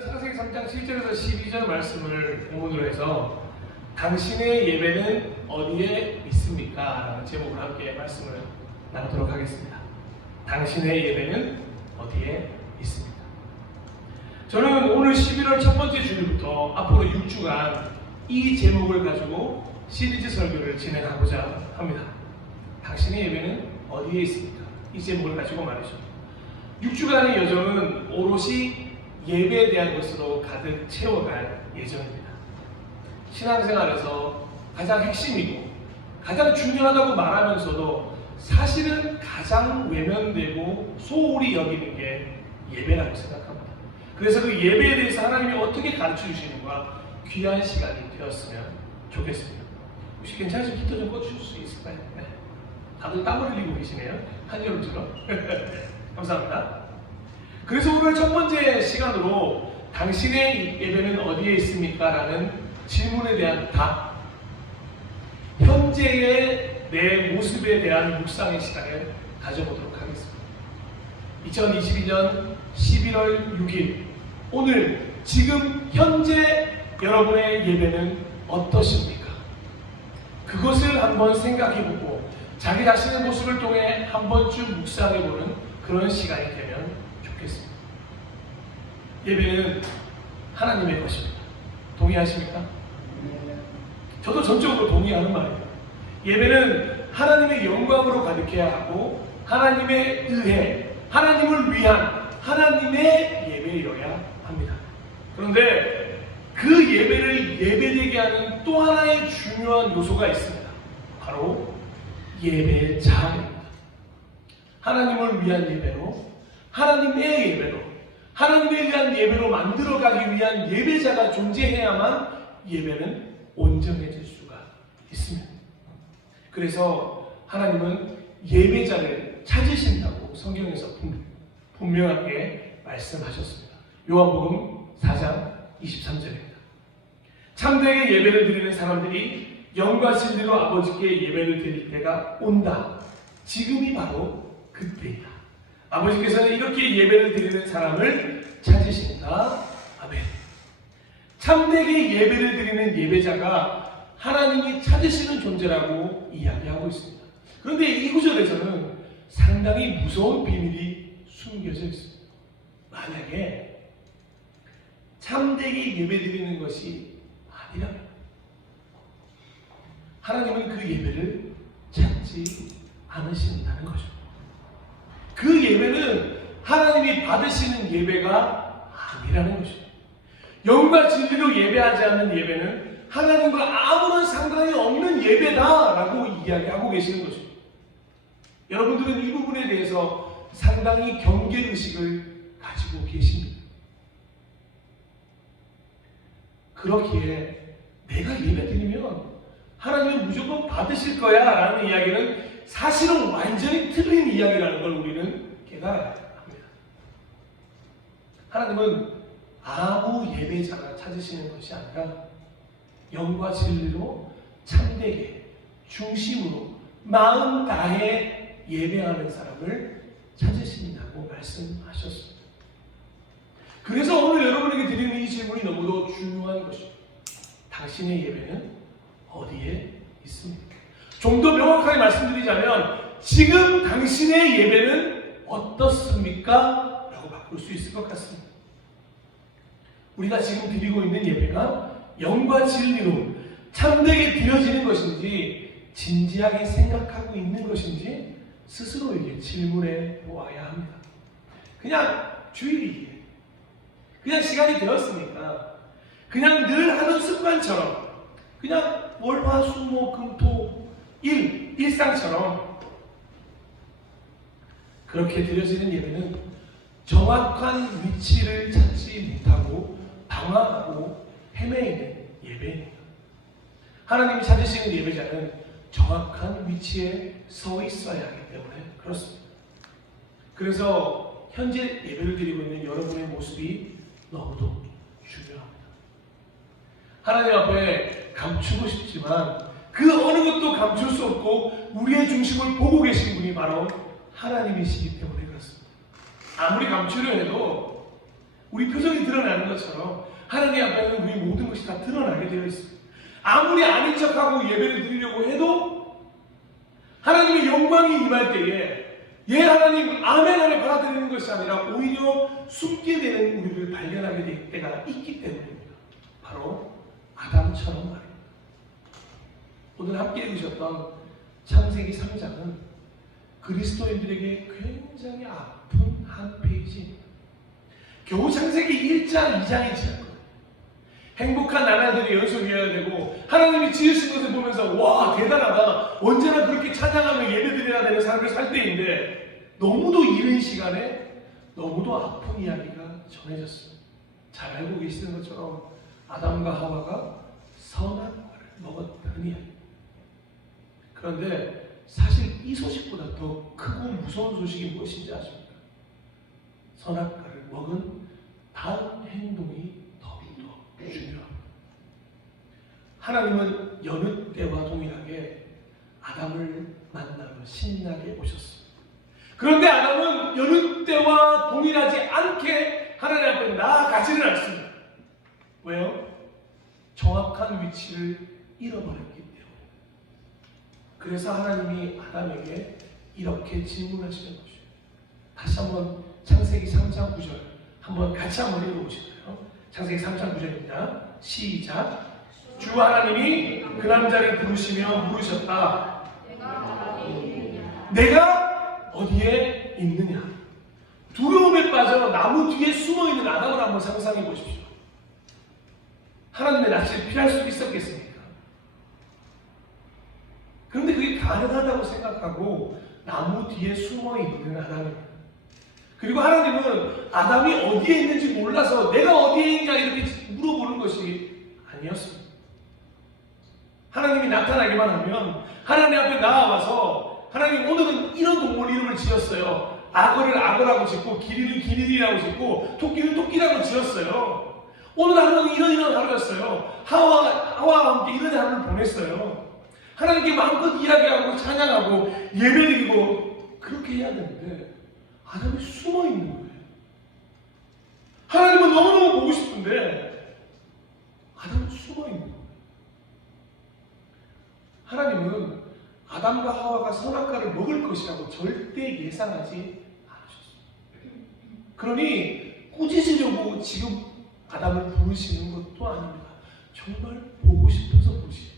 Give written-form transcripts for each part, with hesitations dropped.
오늘은 창세기 3장 7절에서 12절 말씀을 본문으로 해서 당신의 예배는 어디에 있습니까? 라는 제목으로 함께 말씀을 나누도록 하겠습니다. 당신의 예배는 어디에 있습니까? 저는 오늘 11월 첫 번째 주일부터 앞으로 6주간 이 제목을 가지고 시리즈 설교를 진행하고자 합니다. 당신의 예배는 어디에 있습니까? 이 제목을 가지고 말이죠. 6주간의 여정은 오롯이 예배에 대한 것으로 가득 채워갈 예정입니다. 신앙생활에서 가장 핵심이고 가장 중요하다고 말하면서도 사실은 가장 외면되고 소홀히 여기는 게 예배라고 생각합니다. 그래서 그 예배에 대해서 하나님이 어떻게 가르쳐 주시는가 귀한 시간이 되었으면 좋겠습니다. 혹시 괜찮으시면 히터 좀 꺼주실 수 있을까요? 네. 다들 땀을 흘리고 계시네요. 한여름처럼. 감사합니다. 그래서 오늘 첫 번째 시간으로 당신의 예배는 어디에 있습니까? 라는 질문에 대한 답, 현재의 내 모습에 대한 묵상의 시간을 가져보도록 하겠습니다. 2022년 11월 6일 오늘 지금 현재 여러분의 예배는 어떠십니까? 그것을 한번 생각해보고 자기 자신의 모습을 통해 한 번쯤 묵상해보는 그런 시간이 되면 좋겠습니다. 예배는 하나님의 것입니다. 동의하십니까? 저도 전적으로 동의하는 말입니다. 예배는 하나님의 영광으로 가득해야 하고 하나님의 의회, 하나님을 위한 하나님의 예배여야 합니다. 그런데 그 예배를 예배되게 하는 또 하나의 중요한 요소가 있습니다. 바로 예배자입니다. 하나님을 위한 예배로, 하나님의 예배로, 하나님에 대한 예배로 만들어가기 위한 예배자가 존재해야만 예배는 온전해질 수가 있습니다. 그래서 하나님은 예배자를 찾으신다고 성경에서 분명하게 말씀하셨습니다. 요한복음 4장 23절입니다. 참되게 예배를 드리는 사람들이 영과 진리로 아버지께 예배를 드릴 때가 온다. 지금이 바로 그때이다. 아버지께서는 이렇게 예배를 드리는 사람을 찾으신다. 아멘. 참되게 예배를 드리는 예배자가 하나님이 찾으시는 존재라고 이야기하고 있습니다. 그런데 이 구절에서는 상당히 무서운 비밀이 숨겨져 있습니다. 만약에 참되게 예배 드리는 것이 아니라면 하나님은 그 예배를 찾지 않으신다는 거죠. 그 예배는 하나님이 받으시는 예배가 아니라는 것입니다. 영과 진리로 예배하지 않는 예배는 하나님과 아무런 상관이 없는 예배다라고 이야기하고 계시는 것입니다. 여러분들은 이 부분에 대해서 상당히 경계의식을 가지고 계십니다. 그렇기에 내가 예배드리면 하나님은 무조건 받으실 거야 라는 이야기는 사실은 완전히 틀린 이야기라는 걸 우리는 깨달아야 합니다. 하나님은 아무 예배자가 찾으시는 것이 아니라 영과 진리로 참되게 중심으로 마음 다해 예배하는 사람을 찾으신다고 말씀하셨습니다. 그래서 오늘 여러분에게 드리는 이 질문이 너무도 중요한 것입니다. 당신의 예배는 어디에 있습니까? 좀 더 명확하게 말씀드리자면 지금 당신의 예배는 어떻습니까? 라고 바꿀 수 있을 것 같습니다. 우리가 지금 드리고 있는 예배가 영과 진리로 참되게 드려지는 것인지 진지하게 생각하고 있는 것인지 스스로에게 질문해 보아야 합니다. 그냥 주일이기에 그냥 시간이 되었으니까 그냥 늘 하는 습관처럼 그냥 월, 화, 수, 목, 금, 토, 일상처럼 그렇게 드려지는 예배는 정확한 위치를 찾지 못하고 방황하고 헤매이는 예배입니다. 하나님이 찾으시는 예배자는 정확한 위치에 서 있어야 하기 때문에 그렇습니다. 그래서 현재 예배를 드리고 있는 여러분의 모습이 너무도 중요합니다. 하나님 앞에 감추고 싶지만 그 어느 것도 감출 수 없고 우리의 중심을 보고 계신 분이 바로 하나님이시기 때문에 그렇습니다. 아무리 감추려 해도 우리 표정이 드러나는 것처럼 하나님 앞에는 우리 모든 것이 다 드러나게 되어 있습니다. 아무리 아닌 척하고 예배를 드리려고 해도 하나님의 영광이 임할 때에 하나님 아멘 안에 받아들이는 것이 아니라 오히려 숨게 되는 우리를 발견하게 될 때가 있기 때문입니다. 바로 아담처럼 말입니다. 오늘 함께 읽으셨던 창세기 3장은 그리스도인들에게 굉장히 아픈 한 페이지입니다. 겨우 창세기 1장, 2장이 지났거든요. 행복한 나날들이 연속이어야 되고 하나님이 지으신 것을 보면서 와 대단하다, 언제나 그렇게 찬양하며 예배드려야 되는 삶을 살 때인데 너무도 이른 시간에 너무도 아픈 이야기가 전해졌습니다. 잘 알고 계시는 것처럼 아담과 하와가 선한 과를 먹었다는 이야기. 그런데 사실 이 소식보다 더 크고 무서운 소식이 무엇인지 아십니까? 선악과를 먹은 다음 행동이 더욱더 중요합니다. 하나님은 여느 때와 동일하게 아담을 만나러 신나게 오셨습니다. 그런데 아담은 여느 때와 동일하지 않게 하나님 앞에 나아가지는 않습니다. 왜요? 정확한 위치를 잃어버렸기 때문에. 그래서 하나님이 아담에게 이렇게 질문하시는 것이죠. 다시 한번 창세기 3장 9절 한번 같이 한번 읽어보실까요? 창세기 3장 9절입니다. 시작. 주 하나님이 그 남자를 부르시며 물으셨다. 내가 어디에 있느냐? 두려움에 빠져 나무 뒤에 숨어있는 아담을 한번 상상해 보십시오. 하나님의 낯을 피할 수 있었겠습니까? 그런데 그게 가능하다고 생각하고 나무 뒤에 숨어있는 아담입니다. 그리고 하나님은 아담이 어디에 있는지 몰라서 내가 어디에 있냐 이렇게 물어보는 것이 아니었습니다. 하나님이 나타나기만 하면 하나님 앞에 나와서 하나님 오늘은 이런 동물 이름을 지었어요. 악어를 악어라고 짓고 기린은 기린이라고 짓고 토끼는 토끼라고 지었어요. 오늘 하루는 이런 하루였어요. 하와와 함께 이런 하루를 보냈어요. 하나님께 마음껏 이야기하고 찬양하고 예배드리고 그렇게 해야 되는데 아담이 숨어있는 거예요. 하나님은 너무너무 보고 싶은데 아담은 숨어있는 거예요. 하나님은 아담과 하와가 선악과를 먹을 것이라고 절대 예상하지 않으셨어요. 그러니 꾸짖으려고 지금 아담을 부르시는 것도 아닙니다. 정말 보고 싶어서 부르시죠.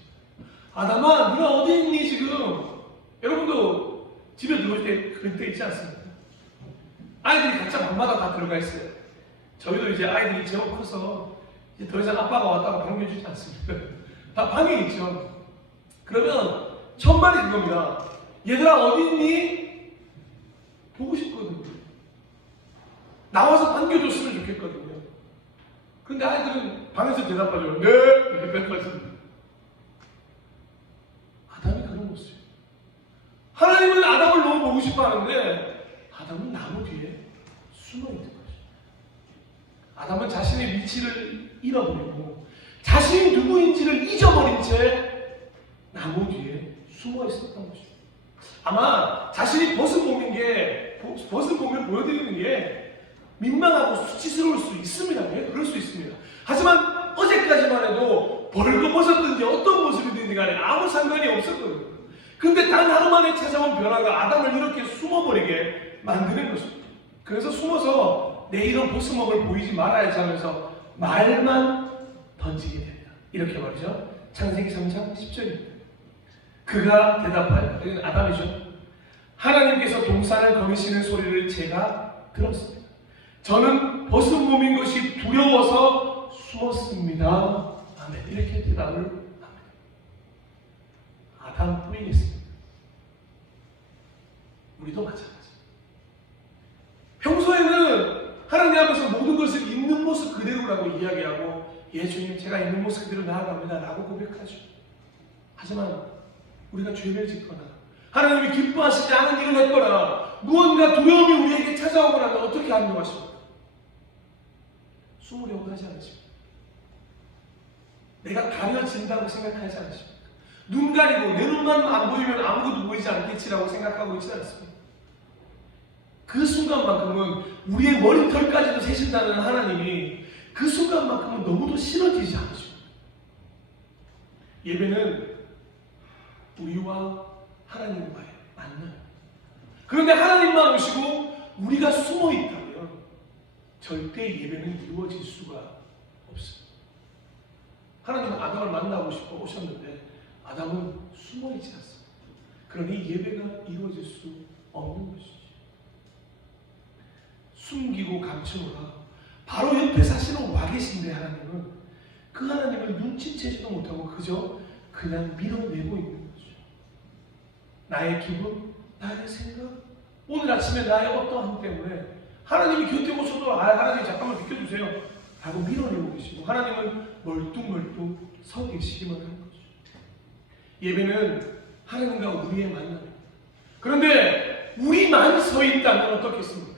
아담아, 네가 어디 있니 지금? 여러분도 집에 들어올 때 그런 때 있지 않습니까? 아이들이 각자 방마다 다 들어가 있어요. 저희도 이제 아이들이 제법 커서 이제 더 이상 아빠가 왔다고 반겨주지 않습니다. 다 방에 있죠. 그러면 첫 말이 그겁니다. 얘들아 어디 있니? 보고 싶거든요. 나와서 반겨줬으면 좋겠거든요. 근데 아이들은 방에서 대답하죠. 네! 이렇게 대답하십니다. 아담이 그런 모습이에요. 하나님은 아담을 너무 보고 싶어 하는데 아담은 나무 뒤에 숨어있는 거죠. 아담은 자신의 위치를 잃어버리고 자신이 누구인지를 잊어버린 채 나무 뒤에 숨어 있었던 것이죠. 아마 자신이 벗은 몸을 보여드리는 게 민망하고 수치스러울 수 있습니다. 네? 그럴 수 있습니다. 하지만 어제까지만 해도 벌거벗었든지 어떤 모습이든지 간에 아무 상관이 없었거든요. 근데 단 하루 만에 찾아온 변화가 아담을 이렇게 숨어버리게 만드는 것입니다. 그래서 숨어서 내 이런 벗은몸을 보이지 말아야지 하면서 말만 던지게 됩니다. 이렇게 말이죠. 창세기 3장 10절입니다. 그가 대답하여, 여기는 아담이죠. 하나님께서 동산을 거미시는 소리를 제가 들었습니다. 저는 벗은 몸인 것이 두려워서 숨었습니다. 아멘. 이렇게 대답을 합니다. 아담뿐이겠습니다. 우리도 마찬가지. 평소에는 하나님 앞에서 모든 것을 있는 모습 그대로라고 이야기하고 예 주님 제가 있는 모습 그대로 나아갑니다 라고 고백하죠. 하지만 우리가 죄를 짓거나 하나님이 기뻐하시지 않은 일을 했거나 무언가 두려움이 우리에게 찾아오거나 하면 어떻게 handl하십니까? 숨으려고 하지 않으십니까? 내가 가려진다고 생각하지 않으십니까? 눈 가리고 내 눈만 안 보이면 아무것도 보이지 않겠지라고 생각하고 있지 않습니까? 그 순간만큼은 우리의 머리털까지도 세신다는 하나님이 그 순간만큼은 너무도 싫어지지 않으십니다. 예배는 우리와 하나님과의 만남. 그런데 하나님만 오시고 우리가 숨어 있다면 절대 예배는 이루어질 수가 없습니다. 하나님은 아담을 만나고 싶어 오셨는데 아담은 숨어 있지 않습니다. 그러니 예배가 이루어질 수 없는 것이죠. 숨기고 감추노라. 바로 옆에 사실은 와 계신데 하나님은 그 하나님을 눈치채지도 못하고 그저 그냥 밀어내고 있는 거죠. 나의 기분, 나의 생각, 오늘 아침에 나의 어떠함 때문에 하나님이 곁에 오셔도 하나님 잠깐만 비켜주세요 라고 밀어내고 계시고 하나님은 멀뚱멀뚱 서 계시기만 하는 거죠. 예배는 하나님과 우리의 만남입니다. 그런데 우리만 서 있다면 어떻겠습니까?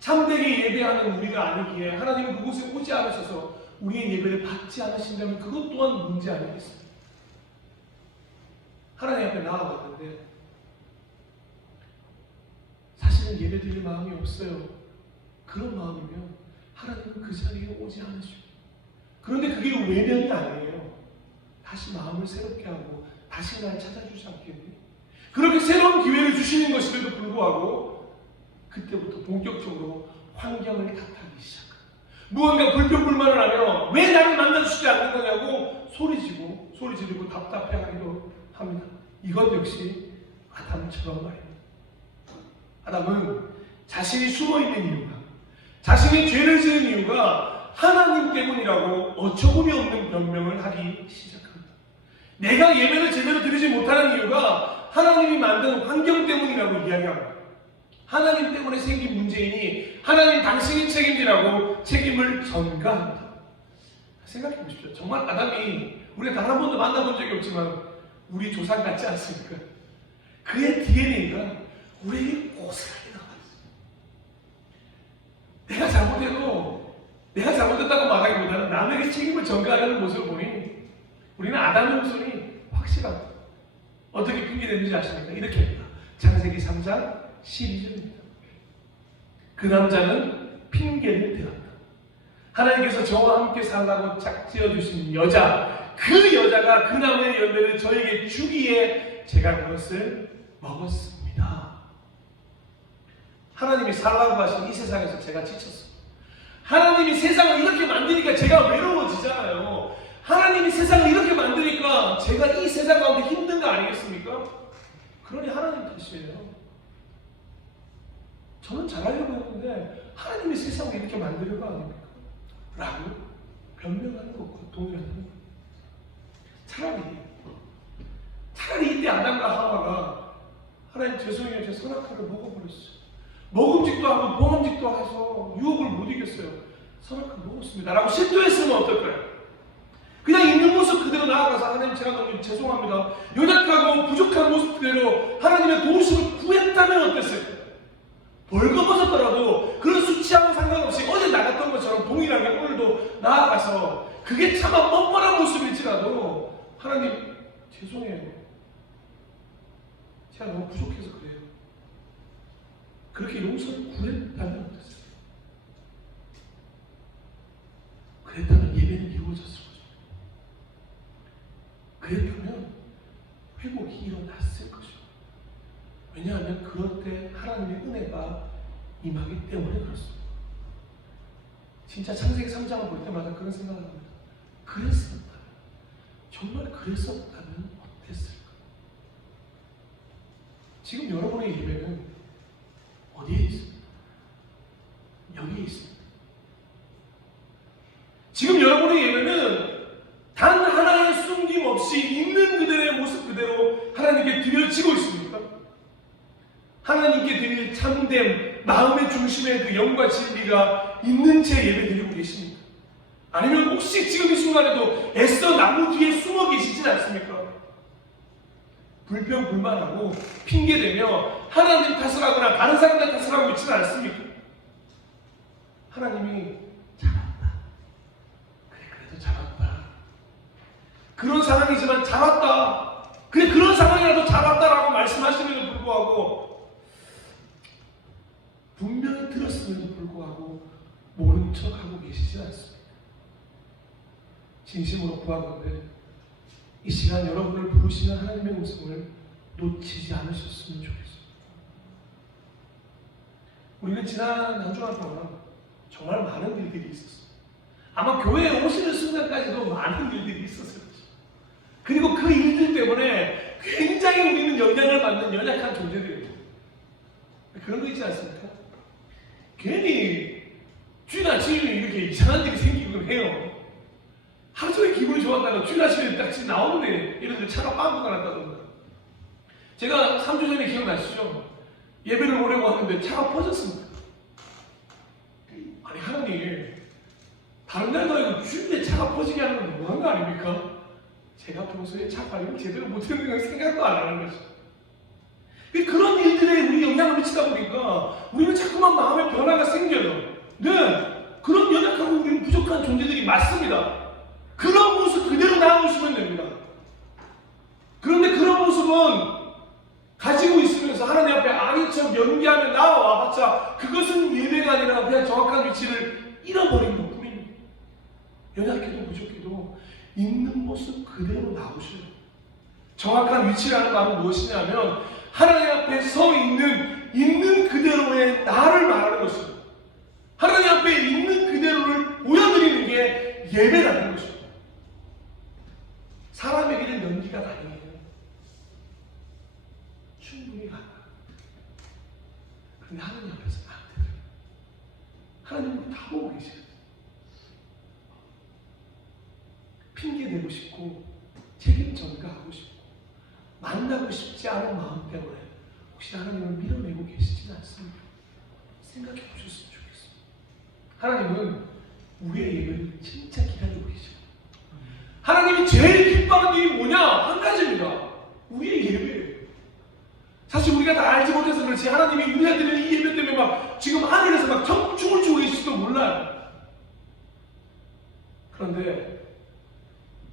참되게 예배하는 우리가 아니기에 하나님은 그곳에 오지 않으셔서 우리의 예배를 받지 않으신다면 그것 또한 문제 아니겠습니까? 하나님 앞에 나아갔는데 사실은 예배 드릴 마음이 없어요. 그런 마음이면 하나님은 그 자리에 오지 않으시고 그런데 그게 외면이 아니에요. 다시 마음을 새롭게 하고 다시 날 찾아주지 않겠니? 그렇게 새로운 기회를 주시는 것임에도 불구하고 그때부터 본격적으로 환경을 탓하기 시작합니다. 무언가 불평불만을 하며 왜 나를 만나주시지 않는 거냐고 소리 지르고 답답해하기도 합니다. 이것 역시 아담처럼 말입니다. 아담은 자신이 숨어있는 이유가 자신이 죄를 지은 이유가 하나님 때문이라고 어처구니 없는 변명을 하기 시작합니다. 내가 예배를 제대로 드리지 못하는 이유가 하나님이 만든 환경 때문이라고 이야기합니다. 하나님 때문에 생긴 문제이니 하나님 당신이 책임지라고 책임을 전가합니다. 생각해 보십시오. 정말 아담이 우리가 단 한 번도 만나본 적이 없지만 우리 조상 같지 않습니까? 그의 DNA가 우리에게 고스란히 나와 있어요. 내가 잘못했다고 말하기보다는 남에게 책임을 전가하려는 모습을 보니 우리는 아담의 모습이 확실합니다. 어떻게 핑계대는지 아십니까? 이렇게 합니다. 창세기 3장 12절입니다. 그 남자는 핑계를 대었다. 하나님께서 저와 함께 살라고 짝지어 주신 여자, 그 여자가 그 나무의 열매를 저에게 주기에 제가 그것을 먹었습니다. 하나님이 살라고 하신 이 세상에서 제가 지쳤습니다. 하나님이 세상을 이렇게 만드니까 제가 외로워지잖아요. 하나님이 세상을 이렇게 만드니까 제가 이 세상 가운데 힘든 거 아니겠습니까? 그러니 하나님 탓이에요. 저는 잘하려고 했는데 하나님이 세상을 이렇게 만드는 거 아닙니까? 라고 변명하는 것과 동일하다는 거예요. 차라리 이때 아담과 하와가 하나님 죄송해요. 제 선악과를 먹어버렸어요. 먹음직도 하고 보험직도 해서 유혹을 못 이겼어요. 선악과 먹었습니다. 라고 실토했으면 어떨까요? 그냥 있는 모습 그대로 나아가서 하나님 제가 너무 죄송합니다. 연약하고 부족한 모습 그대로 하나님의 도우심을 구했다면 어땠을까요? 벌거벗었더라도 그런 수치하고 상관없이 어제 나갔던 것처럼 동일하게 오늘도 나아가서 그게 차마 뻔뻔한 모습일지라도 하나님 죄송해요. 제가 너무 부족해서 그래요. 그렇게 용서를 구했다면 어땠을까요? 그랬다면 예배는 이루어졌을 거죠. 그랬다면 회복이 일어났을 거죠. 왜냐하면 그럴 때 하나님의 은혜가 임하기 때문에 그렇습니다. 진짜 창세기 3장을 볼 때마다 그런 생각을 합니다. 그랬었다면, 정말 그랬었다면 어땠을까? 지금 여러분의 예배는 어디에 있습니까? 여기에 있습니다. 지금 여러분의 예배는 단 하나의 숨김 없이 있는 그대로의 모습 그대로 하나님께 드려지고 있습니까? 하나님께 드릴 참됨, 마음의 중심에 그 영과 진리가 있는 채 예배 드리고 계십니까? 아니면 혹시 지금 이 순간에도 애써 나무 뒤에 숨어 계시진 않습니까? 불평불만하고 핑계대며 하나님 탓을 하거나 다른 사람들 탓을 하고 있지는 않습니까? 하나님이 잡았다. 그래도 잡았다. 그런 상황이지만 잡았다. 그런 상황이라도 잡았다라고 말씀하시면도 불구하고 분명히 들었음에도 불구하고 모른 척하고 계시지 않습니다. 진심으로 구하건대 이 시간 여러분을 부르시는 하나님의 음성을 놓치지 않으셨으면 좋겠습니다. 우리는 지난 한 주간 동안 정말 많은 일들이 있었어요. 아마 교회에 오시는 순간까지도 많은 일들이 있었어요. 그리고 그 일들 때문에 굉장히 우리는 영향을 받는 연약한 존재들이에요. 그런 거 있지 않습니까? 괜히 주일 아침에 이렇게 이상한 일이 생기곤 해요. 하루 종일 기분이 좋았다가 주일 아침에 딱 지금 나오는데 이런 데 차가 빵꾸가 났다던가. 제가 3주 전에 기억나시죠? 예배를 오려고 하는데 차가 퍼졌습니다. 아니 하나님, 다른 날도 아니고 주일에 차가 퍼지게 하는 건 너무한 거 아닙니까? 제가 평소에 차 관리를 제대로 못했는 건 생각도 안 하는 거죠. 그런 일들에 우리 영향을 미치다 보니까 우리는 자꾸만 마음의 변화가 생겨요. 네, 그런 연약하고 우리는 부족한 존재들이 맞습니다. 그런 모습 그대로 나아오시면 됩니다. 그런데 그런 모습은 가지고 있으면서 하나님 앞에 아닌 척 연기하며 나와봤자 그것은 예배가 아니라 그냥 정확한 위치를 잃어버린 것뿐입니다. 연약해도 부족해도 있는 모습 그대로 나오셔요. 정확한 위치라는 말은 무엇이냐면 하나님 앞에 서 있는 그대로의 나를 말하는 것입니다. 하나님 앞에 있는 그대로를 보여드리는 게 예배라는 것입니다. 사람에게는 연기가 가능해요. 충분히 가능합니다. 그런데 하나님 앞에서는 안 돼요. 하나님은 다 보고 계셔요. 핑계대고 싶고 책임 전가하고 싶고 만나고 싶지 않은 마음 때문에 혹시 하나님을 밀어내고 계시지는 않습니까? 생각해 보셨으면 좋겠습니다. 하나님은 우리의 예배를 진짜 기다리고 계셔요. 하나님이 제일 기뻐하는 일이 뭐냐? 한 가지입니다. 우리의 예배예요. 사실 우리가 다 알지 못해서 그렇지 하나님이 우리한테는 이 예배 때문에 막 지금 하늘에서 막 춤을 추고 계실지도 몰라요. 그런데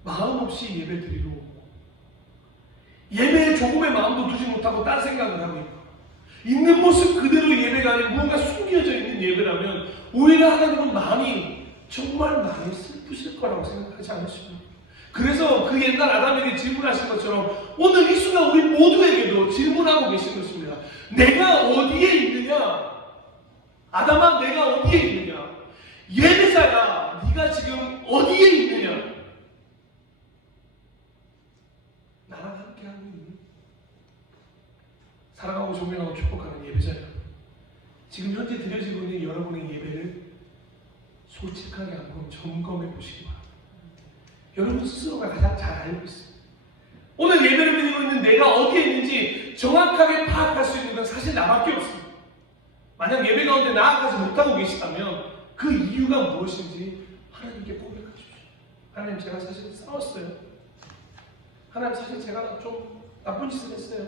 마음 없이 예배 드리러 오고 예배에 조금의 마음도 두지 못하고 딴 생각을 하고 있고 있는 모습 그대로 예배가 아니고 무언가 숨겨져 있는 예배라면 오히려 하나님은 많이 정말 많이 슬프실 거라고 생각하지 않으십니까? 그래서 그 옛날 아담에게 질문하신 것처럼 오늘 이 순간 우리 모두에게도 질문하고 계신 것입니다. 내가 어디에 있느냐? 아담아, 내가 어디에 있느냐? 예배자야, 네가 지금 어디에 있느냐? 나랑 함께하고 있니? 사랑하고 존경하고 축복하는 예배자 여러분, 지금 현재 드려지고 있는 여러분의 예배를 솔직하게 한번 점검해 보시기 바랍니다. 여러분 스스로가 가장 잘 알고 있습니다. 오늘 예배를 드리고 있는 내가 어디에 있는지 정확하게 파악할 수 있는 건 사실 나밖에 없습니다. 만약 예배 가운데 나아가지 못하고 계시다면 그 이유가 무엇인지 하나님께 고백하십시오. 하나님, 제가 사실 싸웠어요. 하나님, 사실 제가 좀 나쁜 짓을 했어요.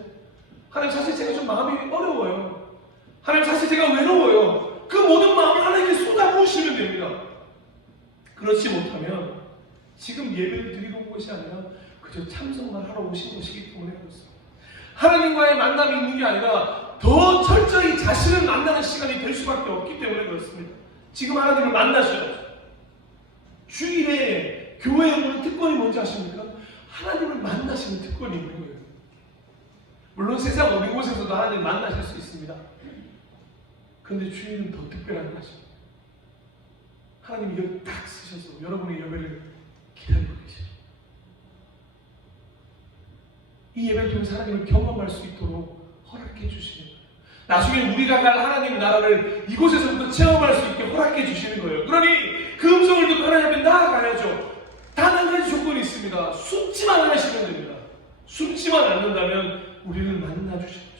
하나님, 사실 제가 좀 마음이 어려워요. 하나님, 사실 제가 외로워요. 그 모든 마음을 하나님께 쏟아부으시면 됩니다. 그렇지 못하면 지금 예배를 드리러 온 것이 아니라 그저 참석만 하러 오신 것이기 때문에 그렇습니다. 하나님과의 만남이 있는 게 아니라 더 철저히 자신을 만나는 시간이 될 수밖에 없기 때문에 그렇습니다. 지금 하나님을 만나셔야죠. 주일에 교회에 오는 특권이 뭔지 아십니까? 하나님을 만나시는 특권이 있는 거예요. 물론 세상 어느 곳에서도 하나님을 만나실 수 있습니다. 그런데 주일은 더 특별한 것입니다. 하나님이 이걸 딱 쓰셔서 여러분의 예배를 기다리고 계시죠. 이 예배를 통해서 하나님을 경험할 수 있도록 허락해 주시는 거예요. 나중에 우리가 갈 하나님의 나라를 이곳에서부터 체험할 수 있게 허락해 주시는 거예요. 그러니 그 음성을 듣고 하나님 앞에 나아가야죠. 단 한 가지 조건이 있습니다. 숨지만 않으시면 됩니다. 숨지만 않는다면 우리를 만나 주실 것입니다.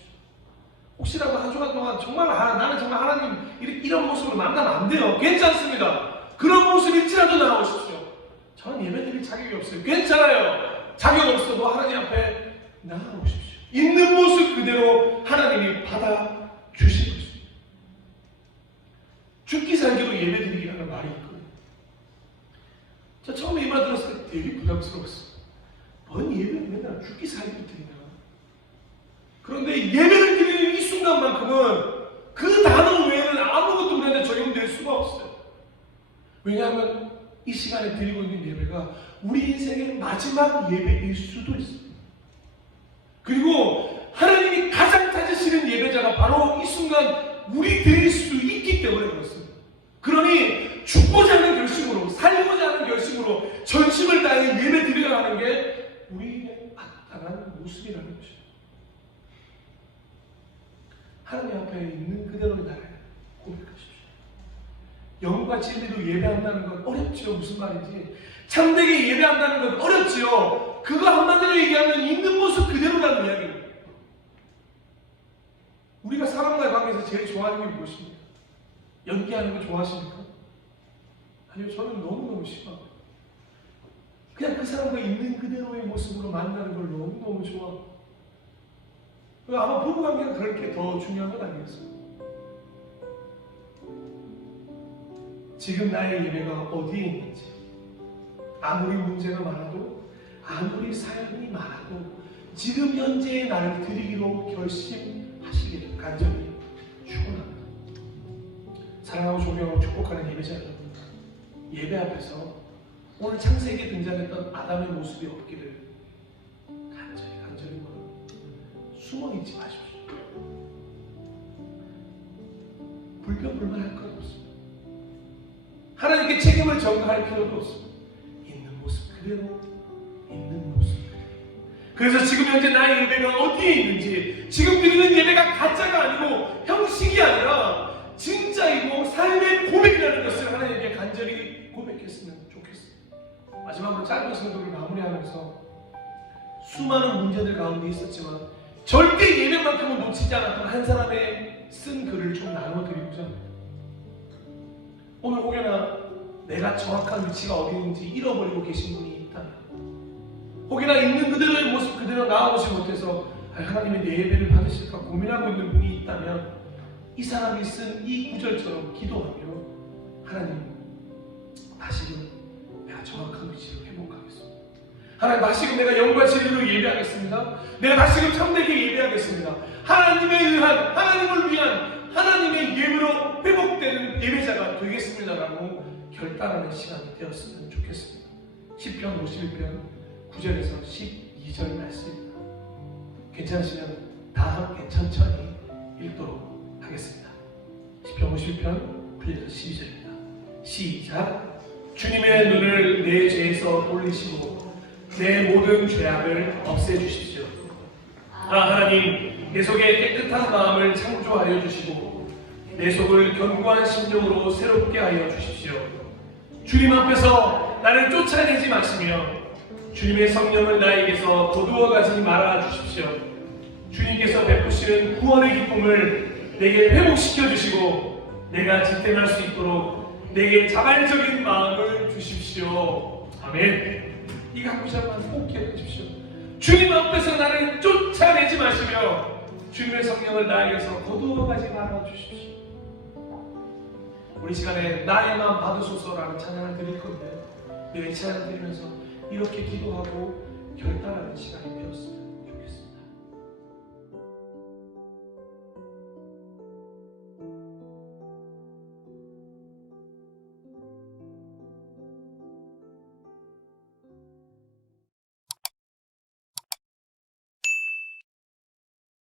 혹시라도 한 주간 동안 정말 나는 정말 하나님 이런 모습으로 만나면 안 돼요. 괜찮습니다. 그런 모습일지라도 나오십시오. 저는 예배드릴 자격이 없어요. 괜찮아요. 자격 없어도 하나님 앞에 나아오십시오. 있는 모습 그대로 하나님이 받아주실 것입니다. 죽기 살기로 예배드리기라는 말이 있거든요. 저 처음에 이 말 들었을 때 되게 부담스러웠어요. 뭔 예배를 맨날 죽기 살기로 드리냐. 그런데 예배를 드리는 이 순간만큼은 그 단어 외에는 수가 없어요. 왜냐하면 이 시간에 드리고 있는 예배가 우리 인생의 마지막 예배일 수도 있습니다. 그리고 하나님이 가장 찾으시는 예배자가 바로 이 순간 우리 드릴 수 있기 때문에 그렇습니다. 그러니 죽고자 하는 결심으로, 살고자 하는 결심으로 전심을 다해 예배 드려야 하는 게 우리의 마땅한 모습이라는 것입니다. 하나님 앞에 있는 그대로의 나를 고백하십시오. 영과 진리로 예배한다는 건 어렵죠. 무슨 말인지. 참되게 예배한다는 건 어렵지요. 그거 한마디로 얘기하면 있는 모습 그대로라는 이야기입니다. 우리가 사람과의 관계에서 제일 좋아하는 게 무엇입니까? 연기하는 거 좋아하십니까? 아니요, 저는 너무너무 싫어요. 그냥 그 사람과 있는 그대로의 모습으로 만나는 걸 너무너무 좋아해요. 아마 부부관계가 그렇게 더 중요한 건 아니겠어요? 지금 나의 예배가 어디에 있는지, 아무리 문제가 많아도, 아무리 사연이 많아도 지금 현재의 나를 드리기로 결심하시기를 간절히 축원합니다. 사랑하고 존경하고 축복하는 예배자 여러분, 예배 앞에서 오늘 창세기에 등장했던 아담의 모습이 없기를 간절히 숨어있지 마십시오. 불평불만할 것 없습니다. 하나님께 책임을 전가할 필요도 없습니다. 있는 모습 그대로, 있는 모습 그대로. 그래서 지금 현재 나의 예배가 어디에 있는지, 지금 드리는 예배가 가짜가 아니고 형식이 아니라 진짜이고 삶의 고백이라는 것을 하나님께 간절히 고백했으면 좋겠습니다. 마지막으로 짧은 설교를 마무리하면서 수많은 문제들 가운데 있었지만 절대 예배만큼은 놓치지 않았던 한 사람의 쓴 글을 좀 나눠드리고자 합니다. 오늘 혹여나 내가 정확한 위치가 어디 있는지 잃어버리고 계신 분이 있다면, 혹여나 있는 그대로의 모습 그대로 나아오지 못해서 하나님의 내 예배를 받으실까 고민하고 있는 분이 있다면, 이 사람이 쓴 이 구절처럼 기도하며 하나님, 다시금 내가 정확한 위치로 회복하겠습니다. 하나님, 다시금 내가 영과 진리로 예배하겠습니다. 내가 다시금 참되게 예배하겠습니다. 하나님에 의한, 하나님을 위한 하나님의 예배로 회복되는 예배자가 되겠습니다라고 결단하는 시간이 되었으면 좋겠습니다. 시편 51편 9절에서 12절 말씀입니다. 괜찮으시면 다 함께 천천히 읽도록 하겠습니다. 시편 51편 9절에서 12절입니다. 시작. 주님의 눈을 내 죄에서 돌리시고 내 모든 죄악을 없애주십시오. 하나님, 내 속에 깨끗한 마음을 창조하여 주시고 내 속을 견고한 심령으로 새롭게 하여 주십시오. 주님 앞에서 나를 쫓아내지 마시며 주님의 성령을 나에게서 거두어 가지 말아 주십시오. 주님께서 베푸시는 구원의 기쁨을 내게 회복시켜 주시고 내가 지탱할 수 있도록 내게 자발적인 마음을 주십시오. 아멘. 이거 한 구절만 꼭 기억해 주십시오. 주님 앞에서 나를 쫓아내지 마시며 주님의 성령을 나에게서 거두어 가지 말아 주십시오. 우리 시간에 나의 마음 받으소서라는 찬양을 드릴 건데, 이 찬양을 드리면서 이렇게 기도하고 결단하는 시간이 되었습니다.